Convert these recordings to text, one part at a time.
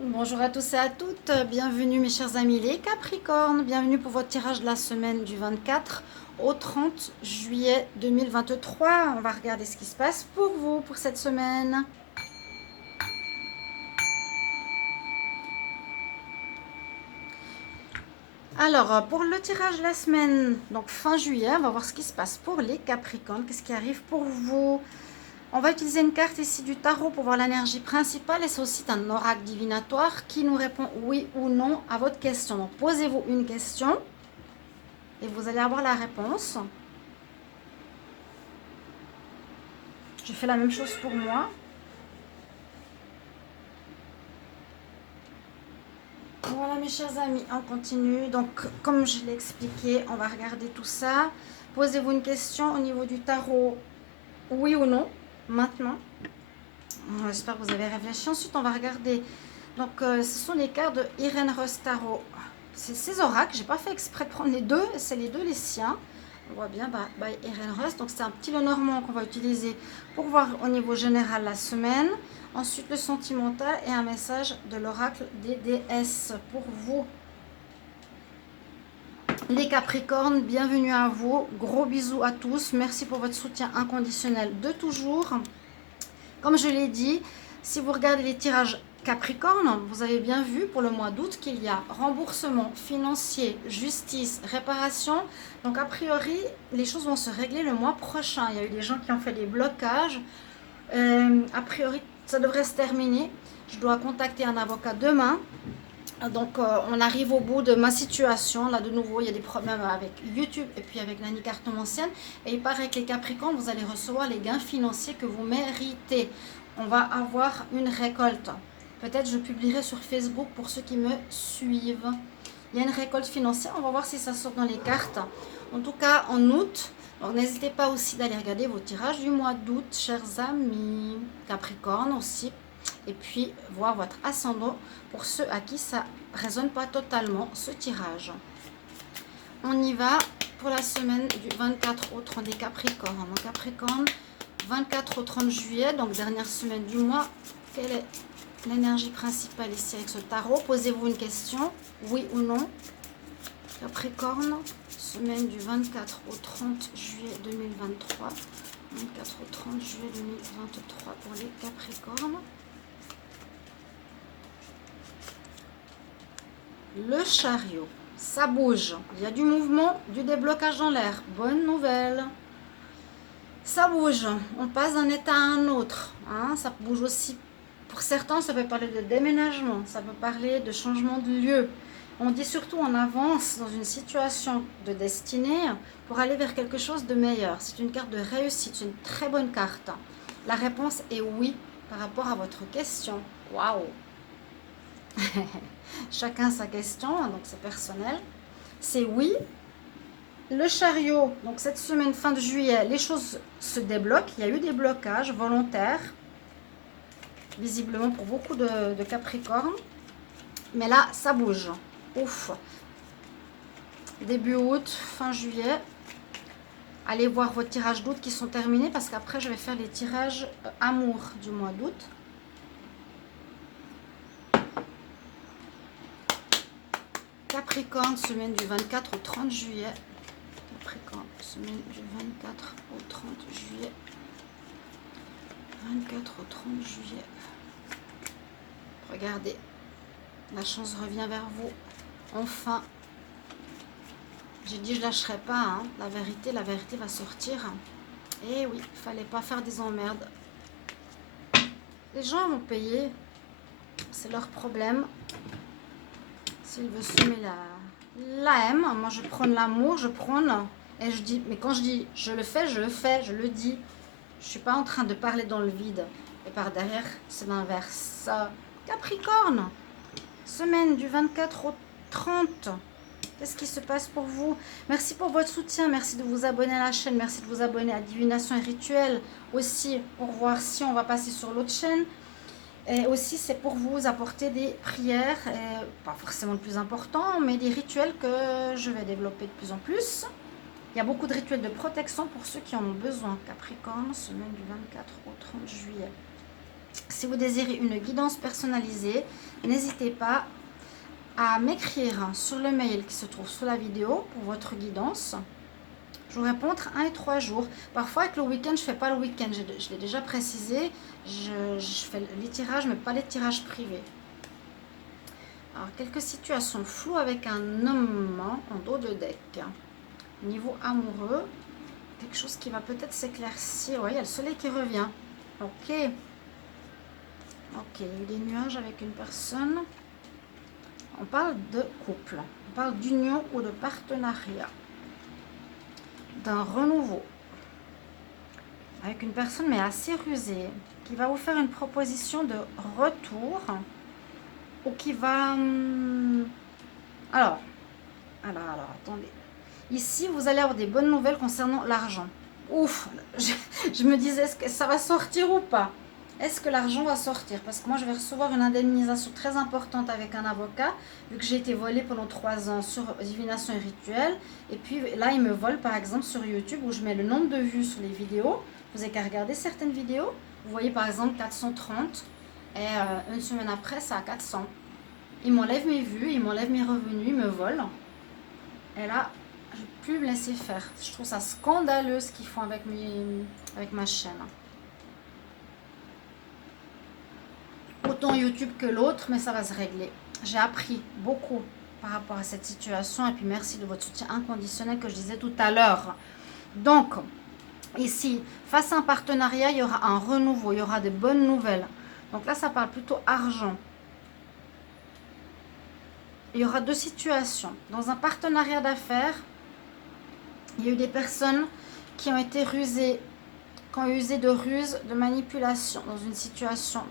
Bonjour à tous et à toutes, bienvenue mes chers amis les Capricornes, bienvenue pour votre tirage de la semaine du 24 au 30 juillet 2023. On va regarder ce qui se passe pour vous pour cette semaine. Alors, pour le tirage de la semaine, donc fin juillet, on va voir ce qui se passe pour les Capricornes, qu'est-ce qui arrive pour vous. On va utiliser une carte ici du tarot pour voir l'énergie principale et c'est aussi un oracle divinatoire qui nous répond oui ou non à votre question. Donc, posez-vous une question et vous allez avoir la réponse. Je fais la même chose pour moi. Voilà mes chers amis, on continue. Donc comme je l'ai expliqué, on va regarder tout ça. Posez-vous une question au niveau du tarot, oui ou non, maintenant. J'espère que vous avez réfléchi. Ensuite, on va regarder. Donc ce sont les cartes de Irène Rose Tarot. C'est ces oracles, j'ai pas fait exprès de prendre les deux, c'est les deux les siens. On voit bien by Irène Rose. Donc c'est un petit Lenormand qu'on va utiliser pour voir au niveau général la semaine. Ensuite le sentimental et un message de l'oracle des déesses pour vous. Les Capricornes, bienvenue à vous. Gros bisous à tous. Merci pour votre soutien inconditionnel de toujours. Comme je l'ai dit, si vous regardez les tirages Capricorne, vous avez bien vu pour le mois d'août qu'il y a remboursement financier, justice, réparation. Donc a priori, les choses vont se régler le mois prochain. Il y a eu des gens qui ont fait des blocages. A priori, ça devrait se terminer. Je dois contacter un avocat demain. Donc on arrive au bout de ma situation. Là de nouveau, il y a des problèmes avec YouTube et puis avec l'année cartomancienne. Et il paraît que les Capricornes, vous allez recevoir les gains financiers que vous méritez. On va avoir une récolte. Peut-être je publierai sur Facebook pour ceux qui me suivent. Il y a une récolte financière. On va voir si ça sort dans les cartes. En tout cas, en août. Donc n'hésitez pas aussi d'aller regarder vos tirages du mois d'août, chers amis. Capricorne aussi. Et puis voir votre ascendant pour ceux à qui ça ne résonne pas totalement ce tirage. On y va pour la semaine du 24 au 30 des Capricornes. Donc Capricorne, 24 au 30 juillet, donc dernière semaine du mois. Quelle est l'énergie principale ici avec ce tarot? Posez-vous une question, oui ou non. Capricorne, semaine du 24 au 30 juillet 2023. 24 au 30 juillet 2023 pour les Capricornes. Le chariot, ça bouge. Il y a du mouvement, du déblocage dans l'air. Bonne nouvelle. Ça bouge. On passe d'un état à un autre. Hein. Ça bouge aussi. Pour certains, ça peut parler de déménagement. Ça peut parler de changement de lieu. On dit surtout on avance dans une situation de destinée pour aller vers quelque chose de meilleur. C'est une carte de réussite. C'est une très bonne carte. La réponse est oui par rapport à votre question. Waouh! Chacun sa question, donc c'est personnel. C'est oui. Le chariot, donc cette semaine fin de juillet, les choses se débloquent. Il y a eu des blocages volontaires, visiblement pour beaucoup de Capricornes. Mais là, ça bouge. Ouf. Début août, fin juillet. Allez voir vos tirages d'août qui sont terminés parce qu'après, je vais faire les tirages amour du mois d'août. Capricorne, semaine du 24 au 30 juillet. Capricorne, semaine du 24 au 30 juillet. 24 au 30 juillet. Regardez, la chance revient vers vous. Enfin, j'ai dit je lâcherai pas. Hein. La vérité va sortir. Et oui, il fallait pas faire des emmerdes. Les gens vont payer. C'est leur problème. S'ils veulent semer la haine, moi je prône l'amour, je prône. Et je dis, mais quand je dis je le fais, je le dis. Je ne suis pas en train de parler dans le vide. Et par derrière, c'est l'inverse. Capricorne, semaine du 24 au 30. Qu'est-ce qui se passe pour vous? Merci pour votre soutien. Merci de vous abonner à la chaîne. Merci de vous abonner à Divination et Rituel. Aussi, pour voir si on va passer sur l'autre chaîne. Et aussi, c'est pour vous apporter des prières, pas forcément le plus important, mais des rituels que je vais développer de plus en plus. Il y a beaucoup de rituels de protection pour ceux qui en ont besoin. Capricorne, semaine du 24 au 30 juillet. Si vous désirez une guidance personnalisée, n'hésitez pas à m'écrire sur le mail qui se trouve sous la vidéo pour votre guidance. Je vous réponds entre 1 et 3 jours. Parfois, avec le week-end, je ne fais pas le week-end. Je l'ai déjà précisé. Je fais les tirages, mais pas les tirages privés. Alors, quelques situations floues avec un homme en dos de deck. Niveau amoureux, quelque chose qui va peut-être s'éclaircir. Oui, il y a le soleil qui revient. Ok. Ok, il y a eu des nuages avec une personne. On parle de couple. On parle d'union ou de partenariat. D'un renouveau. Avec une personne, mais assez rusée. Qui va vous faire une proposition de retour. Ou qui va... Alors, attendez. Ici, vous allez avoir des bonnes nouvelles concernant l'argent. Ouf, je me disais, est-ce que ça va sortir ou pas? Est-ce que l'argent va sortir? Parce que moi, je vais recevoir une indemnisation très importante avec un avocat, vu que j'ai été volée pendant 3 ans sur divination et rituel. Et puis là, il me vole, par exemple, sur YouTube, où je mets le nombre de vues sur les vidéos. Vous n'avez qu'à regarder certaines vidéos. Vous voyez, par exemple, 430. Et une semaine après, ça a 400. Il m'enlève mes vues, il m'enlève mes revenus, il me vole. Et là, je ne peux plus me laisser faire. Je trouve ça scandaleux ce qu'ils font avec ma chaîne. Autant YouTube que l'autre, mais ça va se régler. J'ai appris beaucoup par rapport à cette situation. Et puis merci de votre soutien inconditionnel que je disais tout à l'heure. Donc, ici, face à un partenariat, il y aura un renouveau, il y aura des bonnes nouvelles. Donc là, ça parle plutôt argent. Il y aura 2 situations. Dans un partenariat d'affaires, il y a eu des personnes qui ont été rusées, qui ont usé de ruse, de manipulation dans une situation.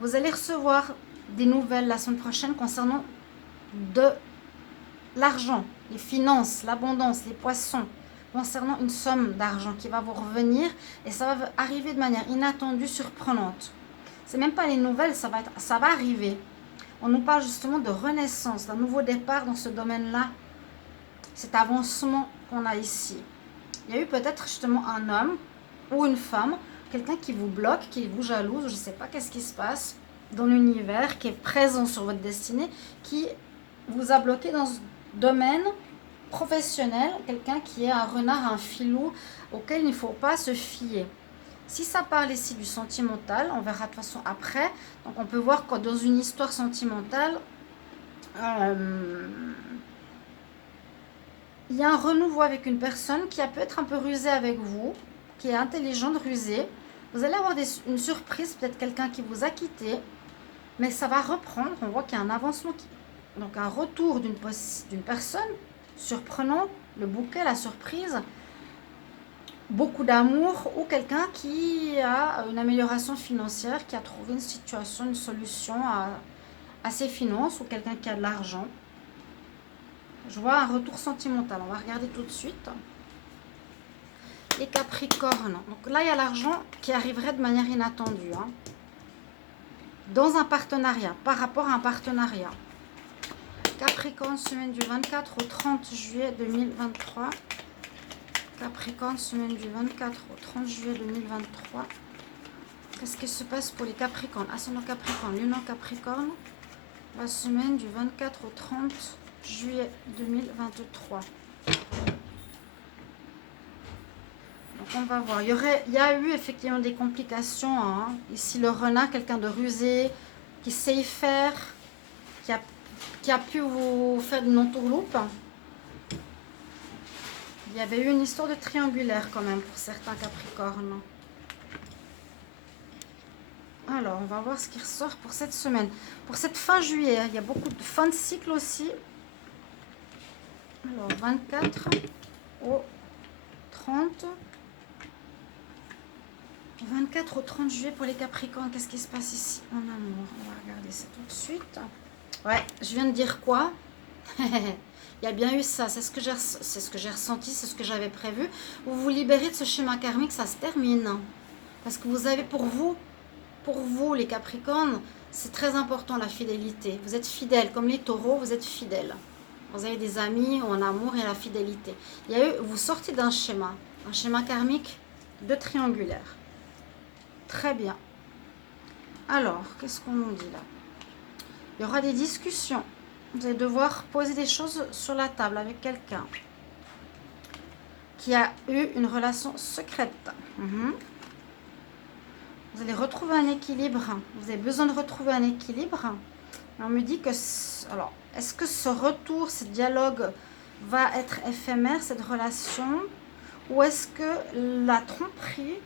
Vous allez recevoir des nouvelles la semaine prochaine concernant de l'argent, les finances, l'abondance, les poissons, concernant une somme d'argent qui va vous revenir et ça va arriver de manière inattendue, surprenante. C'est même pas les nouvelles, ça va arriver. On nous parle justement de renaissance, d'un nouveau départ dans ce domaine-là. Cet avancement qu'on a ici. Il y a eu peut-être justement un homme ou une femme, quelqu'un qui vous bloque, qui vous jalouse, je ne sais pas qu'est-ce qui se passe dans l'univers, qui est présent sur votre destinée, qui vous a bloqué dans ce domaine professionnel, quelqu'un qui est un renard, un filou, auquel il ne faut pas se fier. Si ça parle ici du sentimental, on verra de toute façon après. Donc on peut voir que dans une histoire sentimentale, il y a un renouveau avec une personne qui a peut être un peu rusée avec vous, qui est intelligente, rusée. Vous allez avoir une surprise, peut-être quelqu'un qui vous a quitté, mais ça va reprendre. On voit qu'il y a un avancement, donc un retour d'une personne surprenante, le bouquet, la surprise. Beaucoup d'amour ou quelqu'un qui a une amélioration financière, qui a trouvé une situation, une solution à ses finances ou quelqu'un qui a de l'argent. Je vois un retour sentimental. On va regarder tout de suite. Les Capricornes. Donc là, il y a l'argent qui arriverait de manière inattendue. Dans un partenariat, par rapport à un partenariat. Capricorne, semaine du 24 au 30 juillet 2023. Capricorne, semaine du 24 au 30 juillet 2023. Qu'est-ce qui se passe pour les Capricornes? Ascendant Capricorne, Lune en Capricorne. La semaine du 24 au 30 juillet 2023. Donc on va voir. Il y a eu effectivement des complications. Ici le renard, quelqu'un de rusé, qui sait y faire, qui a pu vous faire une entourloupe. Il y avait eu une histoire de triangulaire quand même pour certains Capricornes. Alors, on va voir ce qui ressort pour cette semaine. Pour cette fin juillet, il y a beaucoup de fin de cycle aussi. Alors, 24 au 30. 24 au 30 juillet pour les Capricornes. Qu'est-ce qui se passe ici en amour? On va regarder ça tout de suite. Ouais, je viens de dire quoi? Il y a bien eu ça, c'est ce que j'ai ressenti, c'est ce que j'avais prévu. Vous vous libérez de ce schéma karmique, ça se termine. Parce que vous avez pour vous les Capricornes, c'est très important la fidélité. Vous êtes fidèles, comme les taureaux, vous êtes fidèles. Vous avez des amis en amour et la fidélité. Vous sortez d'un schéma, un schéma karmique de triangulaire. Très bien. Alors, qu'est-ce qu'on nous dit là? Il y aura des discussions. Vous allez devoir poser des choses sur la table avec quelqu'un qui a eu une relation secrète. Vous allez retrouver un équilibre. Vous avez besoin de retrouver un équilibre. On me dit que... Alors, est-ce que ce retour, ce dialogue va être éphémère, cette relation? Ou est-ce que la tromperie...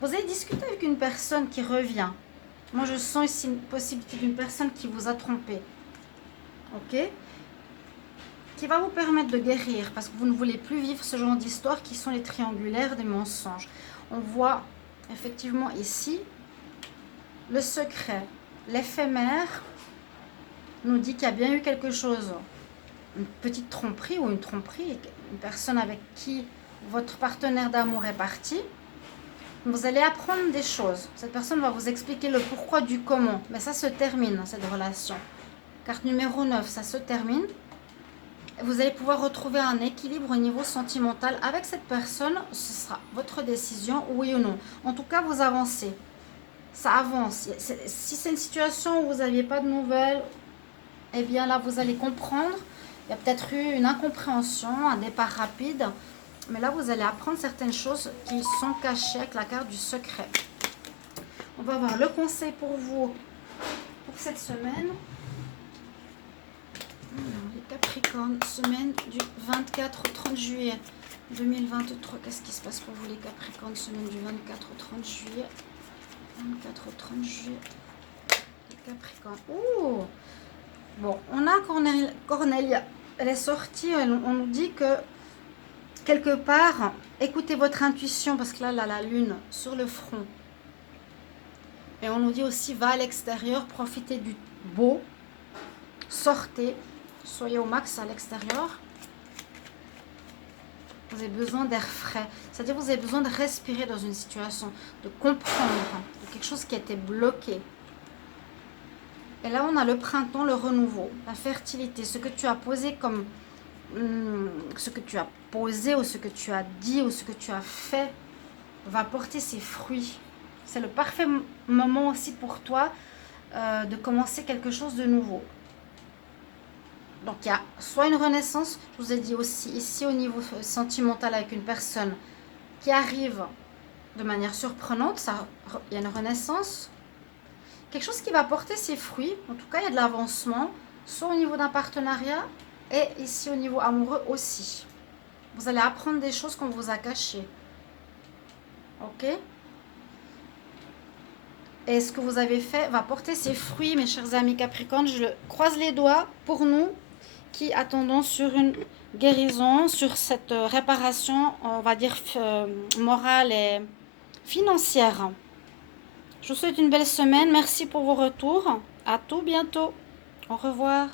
Vous allez discuter avec une personne qui revient. Moi, je sens ici une possibilité d'une personne qui vous a trompé. Ok? Qui va vous permettre de guérir, parce que vous ne voulez plus vivre ce genre d'histoire qui sont les triangulaires des mensonges. On voit effectivement ici le secret, l'éphémère nous dit qu'il y a bien eu quelque chose, une petite tromperie ou une tromperie, une personne avec qui votre partenaire d'amour est parti. Vous allez apprendre des choses. Cette personne va vous expliquer le pourquoi du comment. Mais ça se termine, cette relation. Carte numéro 9, ça se termine. Vous allez pouvoir retrouver un équilibre au niveau sentimental avec cette personne. Ce sera votre décision, oui ou non. En tout cas, vous avancez. Ça avance. Si c'est une situation où vous n'aviez pas de nouvelles, eh bien là, vous allez comprendre. Il y a peut-être eu une incompréhension, un départ rapide. Mais là, vous allez apprendre certaines choses qui sont cachées avec la carte du secret. On va voir le conseil pour vous pour cette semaine. Alors, les Capricornes, semaine du 24 au 30 juillet 2023. Qu'est-ce qui se passe pour vous les Capricornes, semaine du 24 au 30 juillet 24 au 30 juillet. Les Capricornes. Ouh! Bon, on a Cornelia. Elle est sortie, on nous dit que quelque part, écoutez votre intuition, parce que là, la lune sur le front. Et on nous dit aussi, va à l'extérieur, profitez du beau, sortez, soyez au max à l'extérieur. Vous avez besoin d'air frais, c'est-à-dire vous avez besoin de respirer dans une situation, de comprendre, de quelque chose qui a été bloqué. Et là, on a le printemps, le renouveau, la fertilité, ce que tu as posé comme... ce que tu as posé ou ce que tu as dit ou ce que tu as fait va porter ses fruits. C'est le parfait moment aussi pour toi de commencer quelque chose de nouveau. Donc il y a soit une renaissance, je vous ai dit aussi ici au niveau sentimental avec une personne qui arrive de manière surprenante, il y a une renaissance, quelque chose qui va porter ses fruits, en tout cas il y a de l'avancement, soit au niveau d'un partenariat et ici au niveau amoureux aussi. Vous allez apprendre des choses qu'on vous a cachées. Ok? Et ce que vous avez fait va porter ses fruits, mes chers amis Capricorne. Je croise les doigts pour nous qui attendons sur une guérison, sur cette réparation, on va dire, morale et financière. Je vous souhaite une belle semaine. Merci pour vos retours. À tout bientôt. Au revoir.